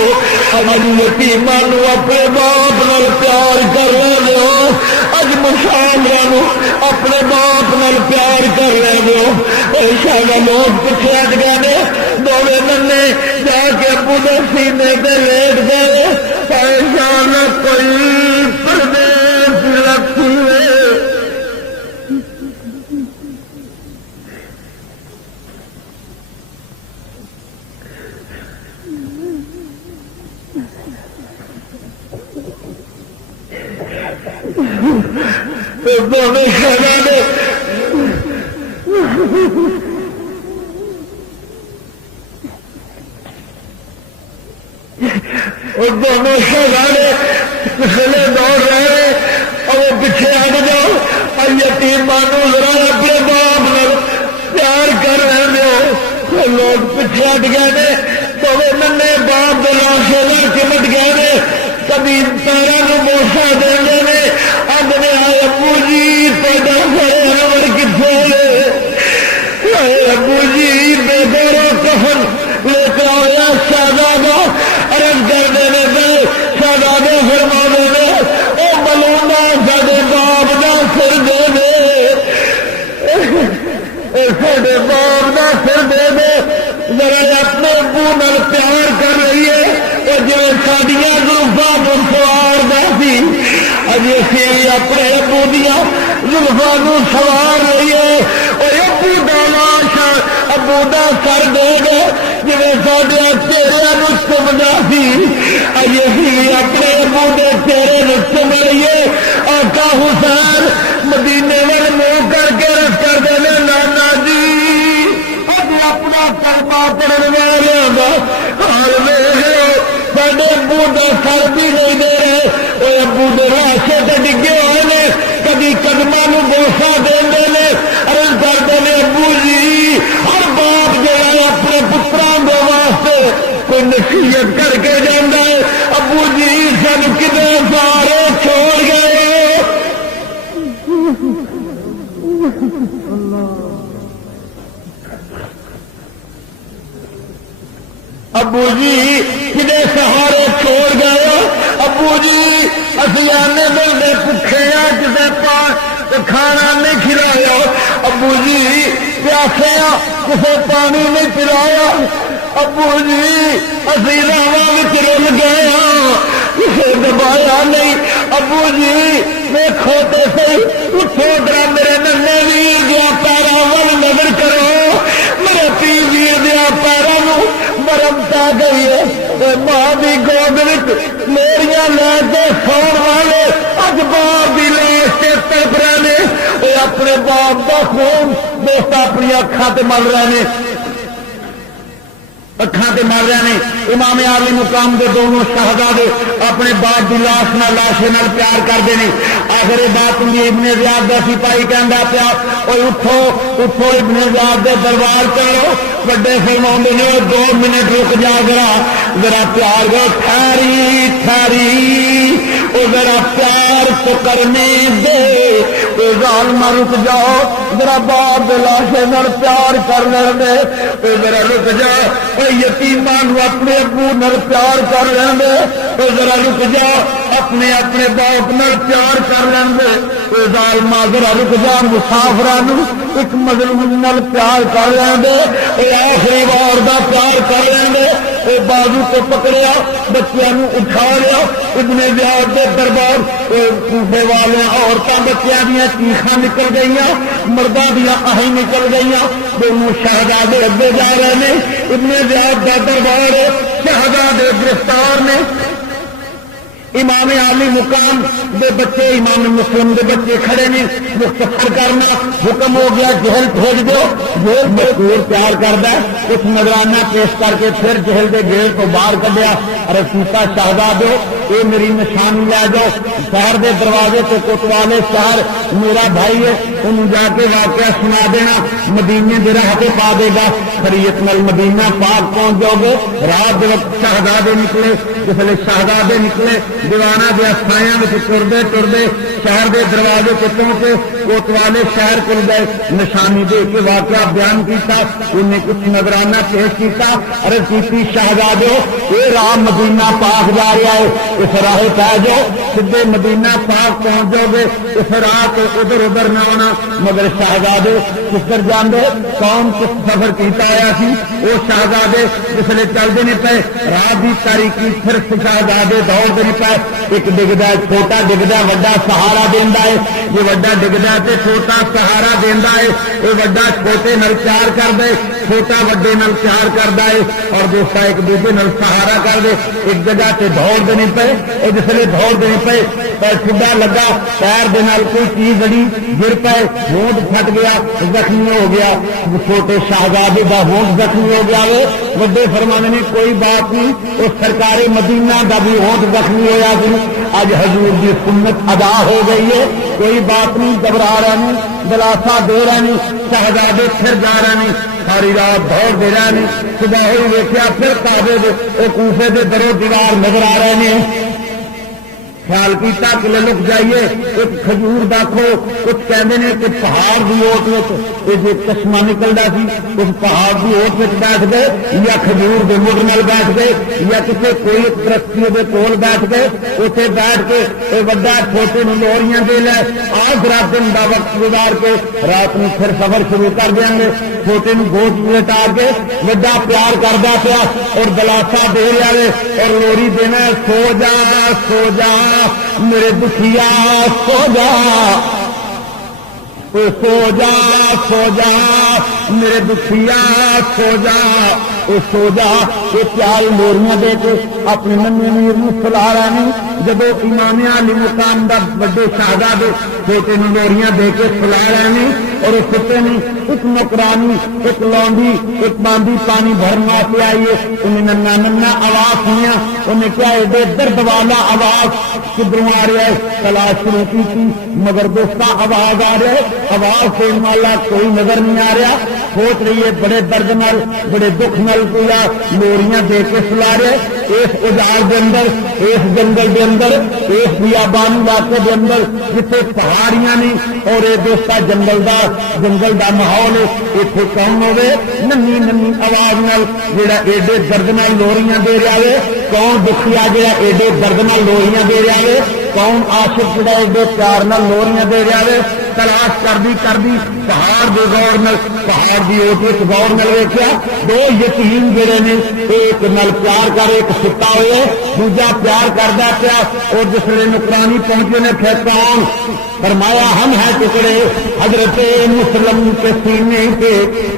اج یتیماں اپنے باپ نال پیار کر لے لو. اج مسافروں اپنے باپ نال پیار کر لے لو. شاید لوگ پیچھے ہٹ گئے دونوں ننے جا کے ابو دے سینے تے لیٹ گئے. پریشان کوئی پردیس لکھی دونوں شہزادے دونوں شہزادے پچھلے دوڑ رہے اور وہ پیچھے ہٹ جاؤ اور یتیماں ذرا اپنے باپ نال پیار کر رہے ہو. لوگ پیچھے ہٹ گئے تو وہ ننے باپ کے لاشے لے چمٹ گئے. کبھی پیروں بوسا دے اگنے آئے ابو جی پیدا ہوئے کتنے ابو جی بے گورو کفن لے کر آیا. شہزادہ عرض کرنے گئے شہزادے فرما دے وہ ملونا سارے باپ کا سر دے دے سارے باپ کا سر دے دے. ذرا اپنے ابو نال پیار کر رہی ہے وہ جی سڈیا زلفا سوار سی اج اسی اپنے ابو دیا زلفا سوار رہی ہے. اور ابو کا لاش ابو کا سر دے گئے جی سڈیا چہرے چمنا سی اج اسی اپنے ابو کے چہرے چم رہیے. آقا حسین مدینے والے منہ کر کے رکھ کر دے نانا جی اب اپنا کلمہ پڑھنے والوں کا حال سڈے ابو کا سر بھی نہیں دے رہے. وہ ابو کے راستے سے ڈگے ہوئے نے کبھی قدموں بوسا دے ارد کرتے ہیں ابو جی. ہر باپ جو ہے اپنے پتروں کے واسطے کوئی نصیحت کر کے جانا ہے ابو جی سب کتنے سارے چھوڑ گئے. ابو جی کتنے سہارے چھوڑ گئے. ابو جی اسی آنے بلدے بھوکے آ کسی پاس کھانا نہیں کھلایا. ابو جی پیاسے آ کسی پانی نہیں پلایا. ابو جی اسی راواں رل گئے ہاں کسی دبایا نہیں. ابو جی دیکھو تو صحیح اٹھو ذرا میرے ننے ویر دیا پیروں وال نظر کرو. میرے پی ویر دیا پیروں مرم پا گئی ہے. ماں کی گود میریاں لے کے سون والے اج باپ کی لاش کے تڑپ رہے ہیں. وہ اپنے باپ کا خون دوست اپنی اکھان سے مل رہے ہیں اکھان سے مر رہے ہیں. امام عالی مقام کے دونوں شہزادے اپنے باپ کی لاش نہ لاشے نال پیار کرتے ہیں. آخر بات ہوئی ابن زیاد کا سپاہی کہہ پیا اٹھو اٹھو ابن زیاد کے دربار چلو. وڈے فرما نے 2 منٹ رک جا ذرا پیار گو ٹھہری ٹھہری وہ ذرا پیار تو کرنے دے ظالما رک جاؤ ذرا باپ لاشے نال پیار کر لین دے. ذرا رک جا یتیماں اپنے ابو نال پیار کر لین دے. ذرا رک جا اپنے اپنے باپ نال پیار کر لین دے. ظالما ذرا رک جا مسافراں ایک مظلوم نال پیار کر لین دے. آخری بار دا پیار کر لین دے. بازو کو پکڑیا بچیاں اٹھا لیا. ابن زیاد کے دربار کوفے والے عورتاں بچیاں دیا چیخاں نکل گئی مرداں دیا آہیں نکل گئی. دونوں شہزادے اگے جا رہے ہیں. ابن زیاد کا دربار شہزادے گرفتار نے امام عالی مقام دے بچے امام مسلم دے بچے کھڑے نے مختصر کرنا حکم ہو گیا جہل بھیج دو جہل مشہور پیار کرتا ہے اس نظرانہ پیش کر کے پھر جہل دے گیٹ کو باہر کڈیا ارے سیتا شہزاد یہ میری نشانی لے جاؤ شہر دے دروازے تو کوتوالے شہر میرا بھائی ہے انہوں جا کے واقعہ سنا دینا مدینے دے راہ پہ پا دے گا خریت نل مدینہ پاک پہنچ جاؤ گے رات دے وقت شہزادے نکلے جسے شہزادے نکلے دیوانہ دے سایاں میں ٹردے ٹردے شہر دے دروازے کو پہنچے کوتوالے شہر کو گئے نشانی دے کے واقعہ بیان کیتا انہیں کچھ نظرانہ پیش کیتا ارے کیتی شہزادو یہ راہ مدینہ پاک جا رہا ہے اس راہ پہ جاؤ سیدھے مدینہ پاک پہنچ جاؤ گے اس راہ تو ادھر ادھر نہ ہونا مگر شہزادے کس طرح جاندے کون کس سفر کیتا آیا سی وہ شہزادے جسے چلتے نہیں پے رات کی تاریخی پھر شہزادے دوڑتے نہیں پے ایک ڈگدا چھوٹا ڈگدا وڈا سہارا دینا ہے یہ وڈا ڈگدا تے چھوٹا سہارا دینا ہے یہ وڈا چھوٹے نل پیار کر دے چھوٹا وڈے نل پیار کرتا ہے اور دوسرا ایک دوسرے نل سہارا کر دے ایک جگہ سے دوڑ دینی پے یہ جسے دوڑ دینی پے پیر ٹھڈا لگا پیر دے نال کوئی چیز اڑی گر پے ہونٹ پھٹ گیا زخمی ہو گیا چھوٹے شہزادے کا ہونٹ زخمی ہو گیا وڈے فرمانے نے کوئی بات نہیں اس سرکار مدینہ کا بھی ہونٹ زخمی ہوا سی اج حضور کی سنت ادا ہو گئی ہے کوئی بات نہیں گھبرا رہے نہیں دلاسا دے رہے نہیں شہزادے پھر جا رہے نہیں ساری رات دوڑ دے رہے نہیں صبح ہوئی ویکیا پھر کعبے دے کوفے دے درو دیوار نظر آ رہے ہیں خیال کیتا کہ لک جائیے ایک کھجور دیکھو کچھ کہتے ہیں کہ پہاڑ کی اوٹ میں جو چشمہ نکلتا سی اس پہاڑ کی اوٹ میں بیٹھ گئے یا کھجور کے مڈ نال بیٹھ گئے یا کسی کوئی درختی کے کول بیٹھ گئے اتنے بیٹھ کے یہ وڈا چھوٹے نو لوہریاں دے لے آج رات دن کا وقت گزار کے رات میں پھر سفر شروع کر دیں گے چھوٹے نو گوشت لٹا کے وڈا پیار کرتا پیا اور دلاسا دے رہا ہے اور لوری دینا سو جا میرے دکھیا سو جا سو جا سو جا میرے دکھیا سو جا سو جا یہ پیار لوریاں دے کے اپنے نمی امیر نو سلا رہے ہیں جب امام علی مقام دا بڑے شہزادے چھوٹے نو لوریاں دے کے سلا رہے ہیں اور اس کتے نے ایک نوکرانی ایک لونڈی ایک باندھی پانی بھرنا سے آئیے انہیں ننا ننا آواز سنیا انہیں کیا ایڈے درد والا آواز کدھروں آ رہا ہے تلاش شروع کی تھی مگر دوستا آواز آ رہا ہے آواز سے والا کوئی نظر نہیں آ رہا سوچ رہی ہے بڑے درد نال بڑے دکھ نال پیا لوریاں دے کے سلا رہے اس اجاڑ کے اندر اس جنگل کے اندر اس بیابانی علاقے کے اندر جتنے پہاڑیاں نہیں اور یہ دوستا جنگل دا ماحول ہے اتنے کون ہوے ننی ننی آواز نال جڑا ایڈے درد نال لوریاں دے رہا ہے کون دکھیا جڑا ایڈے درد نال لوریاں دے رہا ہے کون عاشق جڑا ایڈے پیار نال لوریاں دے رہا ہے تلاش کر دی پہاڑ دے غور نال پہاڑ دی اوٹ غور نال ویکھیا دو یتیم جڑے نے ایک نال پیار کر ایک ستا ہوئے دوجا پیار کردا پیا اور جس ویلے نکرانی پہنچے نے پھر کون فرمایا ہم ہیں ٹکڑے حضرت مسلم کے سینے کے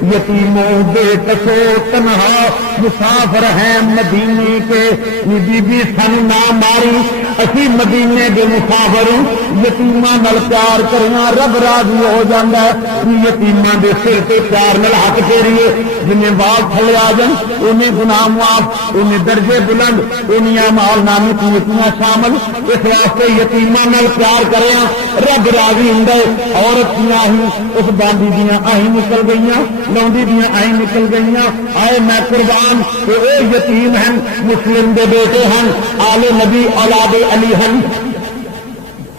یتیموں بے کسو تنہا مسافر ہیں مدینے کے بی بی سن نہ ماری اسی مدینے کے مسافر یتیماں نال پیار کرنا رب راضی ہو جاتا ہے یتیماں دے سر تے پیار نال ہاتھ پھیریے جنہیں وال تھلے آ جان انہیں گناہ معاف انہیں درجے بلند انہیں اعمال نامے نیکیاں شامل اس واسطے یتیماں نال پیار کریاں رب راضی ہوندا ہے عورت دیاں ہی اس باندی دیاں آہیں نکل گئیاں لونڈی دیاں آہیں نکل گئیاں آئے میں قربان کہ اے یتیم ہیں مسلم دے بیٹے ہیں آل نبی اولاد علی ہیں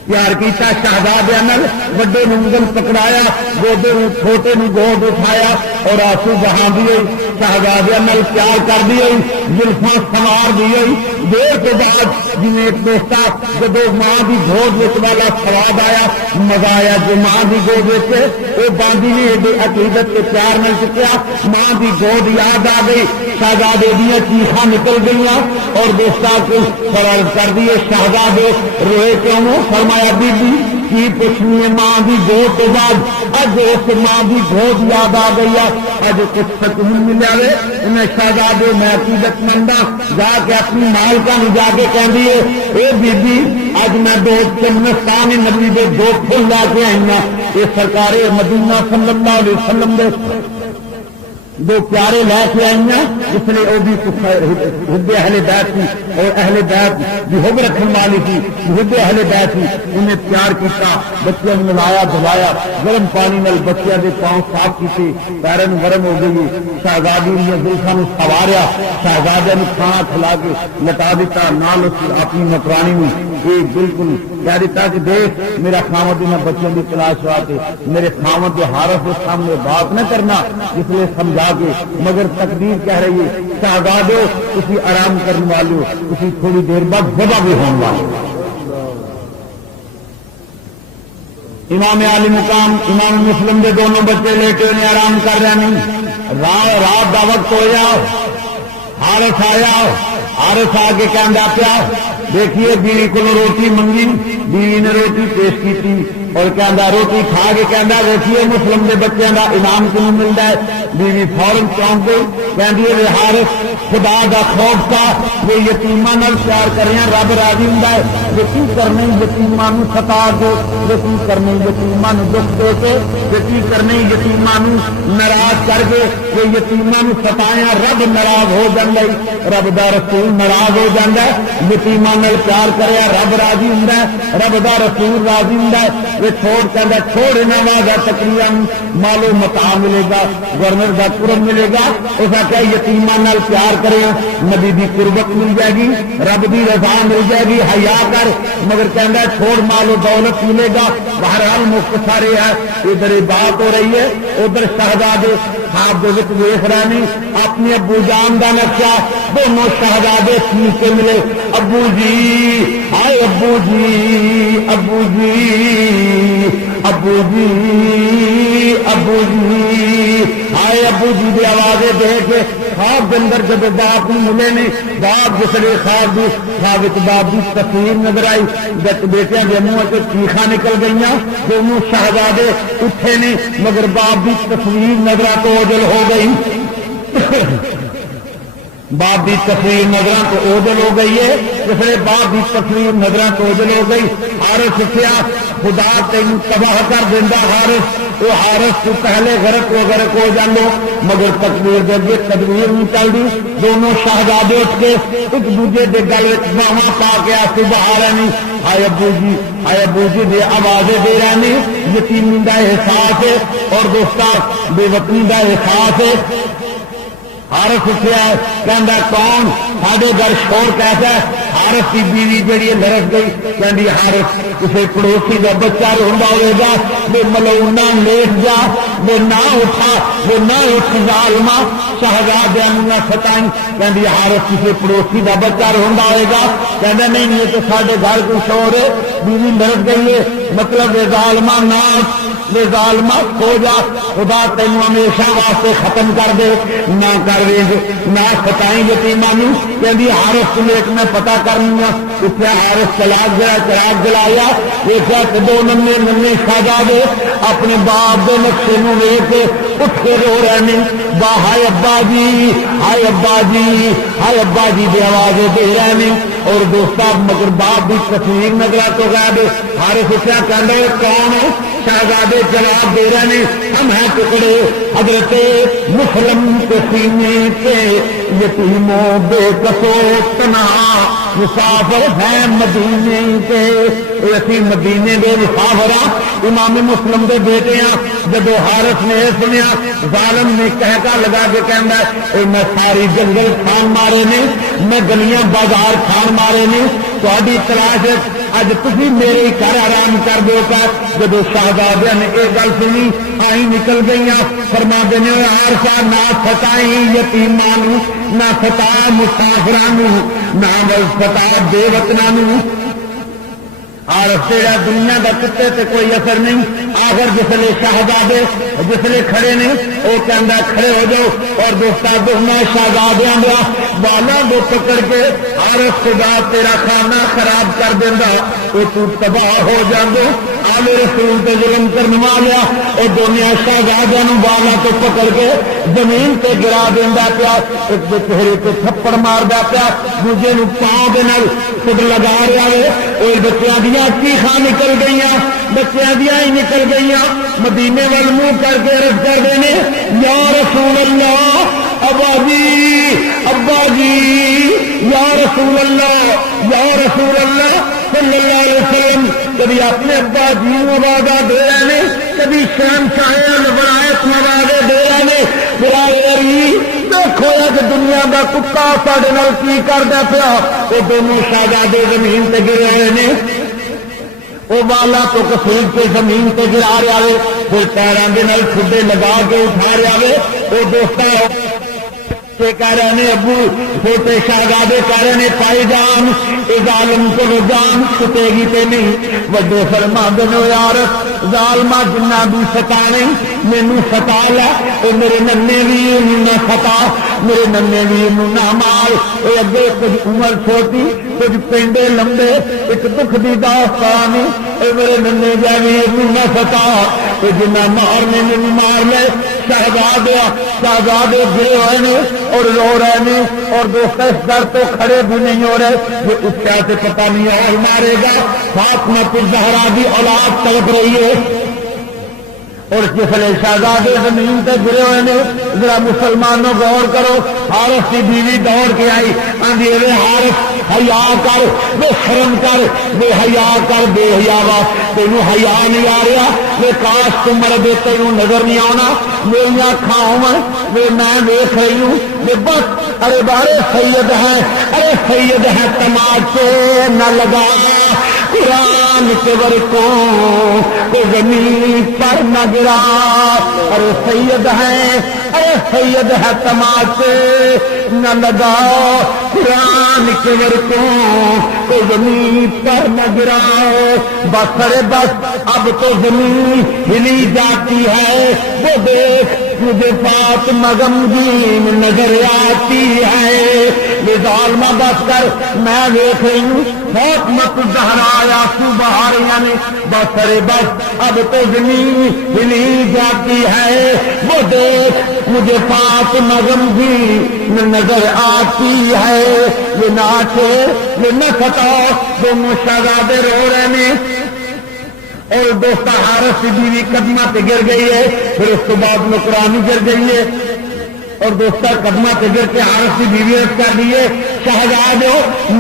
پیار کیتا شہزادے نال وڈے ننگل پکڑایا گودے نو چھوٹے نو گود اٹھایا اور آنسو بہا دیے شہزادے نال پیار کر دیے زلفاں سوار دیے دیر کے بعد جن ایک دوستا جب ماں کی گود وچ والا سواد آیا مزہ آیا جو ماں کی گود وچ وہ باندھی نے ایڈے عقیدت کے پیار نال چکیا ماں کی گود یاد آ گئی شہزادے دیاں چیخاں نکل گئیاں اور دوستا کو فرار کر دیے شہزادے روئے کیوں فرمایا بی بی کی پوچھنی ہے ماں کی گود کے بعد اج اس ماں کی گود یاد آ گئی ہے اج کچھ سکون ملیا ہے انہیں شہزادے میں عقیدت مند جا کے اپنی مالکہ نے جا کے کہہ دیے اے بی بی اج میں دو چمنستان نبی دے دو پھول لا کے آئی ہوں یہ سرکار مدینہ صلی اللہ علیہ وسلم دے دو پیارے لے کے آئی ہیں اس نے وہ بھی حب اہل بیت کی اور اہل بیت بھی حب رکھنے والی تھی حب اہل بیت تھی انہیں پیار کیا بچوں نے لایا دھلایا گرم پانی نال بچوں کے پاؤں صاف کیتے پیرن گرم ہو گئی شہزادی نے زلفاں سواریا شہزادے نے کھانا کھلا کے لٹا دیتا نال اپنی نوکرانی میں یہ بالکل کہہ دیتا کہ دیکھ میرا خامد انہیں بچوں کی تلاش ہوا کے میرے خامد کے حارث کے سامنے بات نہ کرنا اس لیے سمجھا کے مگر تقدیر کہہ رہی ہے شہزادو کسی آرام کرنے والے کسی تھوڑی دیر بعد جگہ بھی ہونے والے امام عالی مقام امام مسلم کے دونوں بچے لے کے انہیں آرام کر رہے نہیں رات کا وقت ہو جاؤ حارث آیا حارث آ کے کہنا پیا دیکھیے بیوی کو روٹی منگی بیوی نے روٹی پیش کی تھی اور کہنا روٹی کھا کے کہنا دیکھیے مسلم کے بچوں کا انعام کیوں ملتا ہے بیوی فوراً چونک گئی کہہ حارث خدا کا خوف تھا وہ یتیماں نال پیار کر رہے ہیں رب راضی ہوں یقین کرنے یتیماں ستا کے یقین کرنے یتیماں دکھ دے کے یقین کرنے یتیماں ناراض کر کے وہ یتیماں ستایا رب ناراض ہو جائے رب دا رسول ناراض ہو جائے یتیماں نال پیار کرے رب راضی ہوں رب دا رسول راضی ہوں یہ چھوڑ کہہ چھوڑ انہوں کا تقریباً مالو متا ملے گا گورنر کا قرب ملے گا اس کا یتیماں نال پیار کرے نبی دی قربت مل جائے گی رب دی رضا مل جائے گی حیا کر مگر کہنا چھوڑ مال و دولت ملے گا بہرحال مختصر ہے ادھر بات ہو رہی ہے ادھر شہزادے خواب دیکھ رہے نہیں اپنی ابو جان کا نقشہ دونوں شہزادے چیز کے ملے ابو جی آئے ابو جی ابو جی ابو جی ابو جی آئے ابو جی کی آوازیں دے کے خواب کے اندر جب باپ ملے نے باپ جسے خواب باپ کی تصویر نظر آئی بیٹیاں کے منہ سے چیخا نکل گئی دونوں شہزادے اٹھے نے مگر باپ کی تصویر نظر تو اوجل ہو گئی باپ کی تصویر نظر تو اوجل ہو گئی ہے جس نے باپ کی تصویر نظر تو اوجل ہو گئی حارث اٹھیا خدا تین تباہ کر دینا حارث وہ حارث تو پہلے غرق ہو جانو مگر تقدیر دے اگے تدبیر نہیں چلتی دونوں شہزادے اٹھ کے ایک دوجے کے گل باواں پا کے آسے بہا رہے ہیں آئے ابو جی دے آوازیں دے رہے ہیں یتیمی کا احساس ہے اور دوستا بے وطنی کا احساس ہے حارث اٹھیا کہندا کون ساڈے گھر شور کیسا ہے حارث کی بیوی جڑی لرس گئی کہندی حارث کسی پڑوسی کا بچہ روندا ہوئے گا وہ ملعونہ لیٹ جا وہ نہ اٹھا وہ نہ اٹھ ظالما شہزادیاں نہ ستائیں کہندی حارث کسی پڑوسی کا بچہ روندا ہوئے گا کہندا نہیں یہ تو ساڈے گھر کو شور ہے بیوی لرس گئی ہے مطلب ظالما نہ ظالما ہو جا خدا تینوں ہمیشہ واسطے ختم کر دے نہ کر دے نہ ستائیں یتیماں کہندی حارث کو ایک میں پتہ کرنی اتنے حارث چراغ جلایا دیکھا کہ دو ننے شہزادے اپنے باپ کے نقشے نو ویکھ کے اٹھ کے رو رہے ہیں ہائے ابا جی ہائے ابا جی ہائے ابا جی کی آوازیں دے رہے ہیں اور دوستا مگر باپ کی تصویر نظر تو غائب حارث اٹھیا کہندا کون شہزادے جواب دے رہے ہیں ہم ہیں ٹکڑے حضرت مسلم کے سینے کے یتیموں بے کسو تنہا مسافر ہیں مدینے کے اسی مدینے کے مسافر امام مسلم کے بیٹے ہیں جب حارث نے سنیا ظالم نے کہکا لگا کے کہنا ہے میں ساری جنگل کھان مارے نے میں گلیاں بازار کھان مارے نے تھوڑی تلاش اج تھی میرے گھر آرام کر دو گا جب شہزادے نے یہ گل سنی آئی نکل گئی فرما دینے حارثہ نہ ستائیں یتیماں نہ ستا مسافراں نہ ستا بے وطناں حارث تیرا دنیا کا کتے تے کوئی اثر نہیں آخر جسلے شہزادے جسلے کھڑے نے وہ کہندا کھڑے ہو جاؤ اور دوستا دونوں شہزادیاں دا بالا دو پکڑ کے حارث خدا تیرا کھانا خراب کر دیندا وہ تو تباہ ہو جاندے جناب رسول تے ظلم کرنے والا اور دونوں شہزادیاں نوں بالا تو پکڑ کے زمین تے گرا دیندا پیا، ایک دے چہرے تے تھپڑ ماردا پیا، دوجے نوں پاؤں دے نال خود لگا رہا ہے۔ اور بچیاں دیاں چیخاں نکل گئیاں، بچیاں دیاں ہی نکل گئیاں، مدینے وال منہ کر کے عرض کردے نے یا رسول اللہ ابا جی، ابا جی، یا رسول اللہ، یا رسول اللہ صلی اللہ علیہ وسلم۔ کبھی اپنے ابا جی مبادہ دے رہے ہیں، کبھی شہنشاہ ولایت مبادے دے رہے ہیں۔ برادری دیکھو کہ دنیا کا کتا ساڈے نال کی کردا پیا۔ وہ دونوں شہزادے زمین تے گر رہے ہیں، وہ والا تو کسیل کے زمین تے گرا رہا ہے، پھر پیروں کے نال کھڈے لگا کے اٹھا رہا ہے۔ وہ دوستوں کہہ رہے ہیں ابو، چھوٹے شہزادے کہہ رہے ہیں پائی جان اے ظالم کو جان چھٹے گی تے نہیں۔ وڈے فرما دنو یار ظالما جنہ بھی ستانے مینوں ستا لے، اے میرے ننے ویر نہ ستا، میرے ننے ویر نہ مار۔ اے اگے کچھ عمر چھوٹی کچھ پنڈے لمبے، ایک دکھ دی داستان، اے میرے ننے جا ویر نہ ستا، اے جنہ مارنے مینوں مار لے۔ شہزادے گرے ہوئے نے اور رو رہے ہیں، اور دوست اس در تو کھڑے بھی نہیں ہو رہے، یہ اٹھا سے پتہ نہیں اور مارے گا۔ فاطمہ الزہرا کی اولاد تڑپ رہی ہے، اور جسے شہزادے زمین تے گرے ہوئے نے، ذرا مسلمانوں غور کرو، حارث کی بیوی دوڑ کے آئی، آندھی اے حارث حیا کر، بے شرم کر، بے حیا کر، بے حیاوا، تینوں حیا نہیں آ رہا، وہ کاش تم مرد تینوں نظر نہیں آنا، میری اکھاں ہون، میں دیکھ رہی ہوں کہ بس ارے بارے سید ہیں، ارے سید ہیں تماچے نہ لگا قرآن کے ورکوں کو زمین پر نہ گرا۔ ارے سید ہیں، ارے سید ہے تماچے نہ لگا قرآن کے ورکوں کو زمین پر نہ گرا۔ بس ارے بس اب تو زمین ہلی جاتی ہے، وہ دیکھ مجھے فاطمہ غمگین نظر آتی ہے۔ ظالمہ بس کر، میں دیکھ رہی ہوں فاطمہ الزہرا آنسو بہا رہی نے، بس ارے بس اب تو زمین ہلی جاتی ہے، وہ دیکھ مجھے فاطمہ غمگین نظر آتی ہے۔ یہ ناچے یہ نہ ستاؤ، دونوں شہزادے رو رہے ہیں، اور دوستہ حارث کی بیوی قدمہ پہ گر گئی ہے، پھر اس کے بعد نوکرانی گر گئی ہے، اور دوستہ قدمہ پہ گر کے حارث کی بیوی عرض کر دیے شہزادے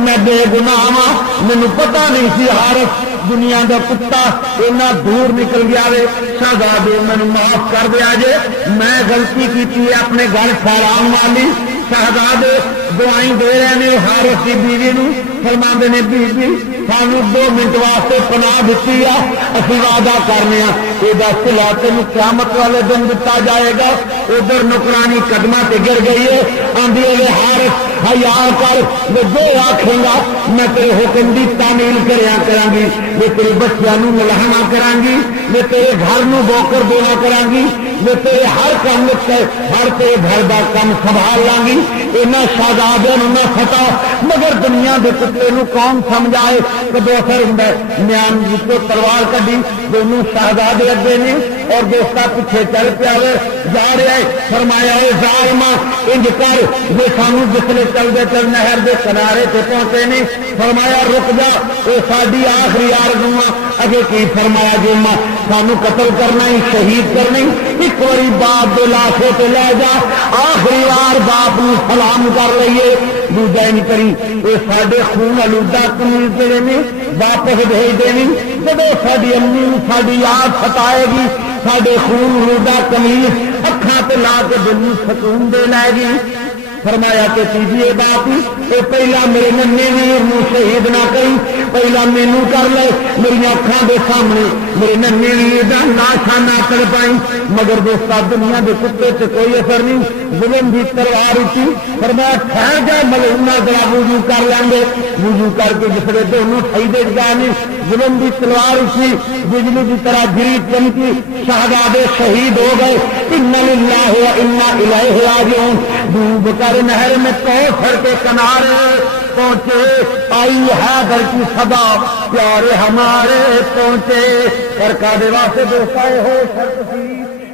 میں بے گناہ ہاں، مینوں پتہ نہیں سی حارث دنیا کا کتا اتنا دور نکل گیا ہے، شہزادے مینوں معاف کر دیا جے، میں غلطی کی اپنے گھر ٹھہران والی۔ شہزادے دعائیں دے رہے ہیں حارث کی بیوی نوں، فرماندے نے بی بی سانو 2 منٹ واسطے پناہ دیتی ہے، اسی وعدہ کرنے یہ صلہ تینوں قیامت والے دن دتا جائے گا۔ ادھر نوکرانی قدمہ تے گر گئی ہے، آندھی ہے حارث حیا کر، میں جو آکھیں گا میں تیرے حکم دی تعمیل کراں گی، میں تیرے بچیاں نوں ملاحنا کراں گی، میں تیرے گھر نوں بوکر دینا کراں گی، میں تیرے ہر کام ہر تیرے گھر دا کام سنبھال لاں گی۔ انہاں شہزادیاں نوں نہ ستا، مگر دنیا دے کتے نوں کون سمجھائے؟ کدو اثر ہوندا ہے میان جتوں تلوار کڈی، دونوں شہزادے اگے نے اور دوستا پیچھے چل پیا جا رہا ہے۔ فرمایا اے ظالما انج کر، یہ سانو جسلے چلتے چل نہر دے کنارے تے پہنچے نے، فرمایا رک جا، یہ ساری آخری آرزو اگے کی فرمایا جی ماں سانو قتل کرنا ہی شہید کرنا ہی، ایک باری باپ دے لاشے تے لے جا، آخری بار باپ نو سلام کر لئیے، دوجا نہیں کری، یہ سارے خون آلودہ قمیض جڑے نے واپس بھیج دینی، جب ساری امی ساری یاد ستائے گی، سارے خون آلودہ قمیض اکھاں تے لا کے دل نو سکون دے لائے گی۔ فرمایا کہ کیجیے باپ، یہ پہلا میرے ننے ویر نو شہید نہ کری، پہلا مینو کر لے، میری اکھاں دے سامنے میرے ننے ویر دا لاشاں نہ کر پائی۔ مگر دوستا دنیا دے کتے سے کوئی اثر نہیں، ظلم دی تلوار اٹھی، فرمایا ٹھہر جا ملعونہ ذرا وضو کر لیں گے، وضو کر کے جسے دونوں سجدے جانے، ظلم دی تلوار اٹھی، بجلی کی طرح گری چمکی، شہزادے شہید ہو گئے۔ انا للہ و انا الیہ راجعون، ڈوب کر نہر میں کوثر کے کنارے پہنچے آئی حیدر کی صدا پیارے ہمارے پہنچے، پر کادے واسطے دوست آئے ہو شرط سی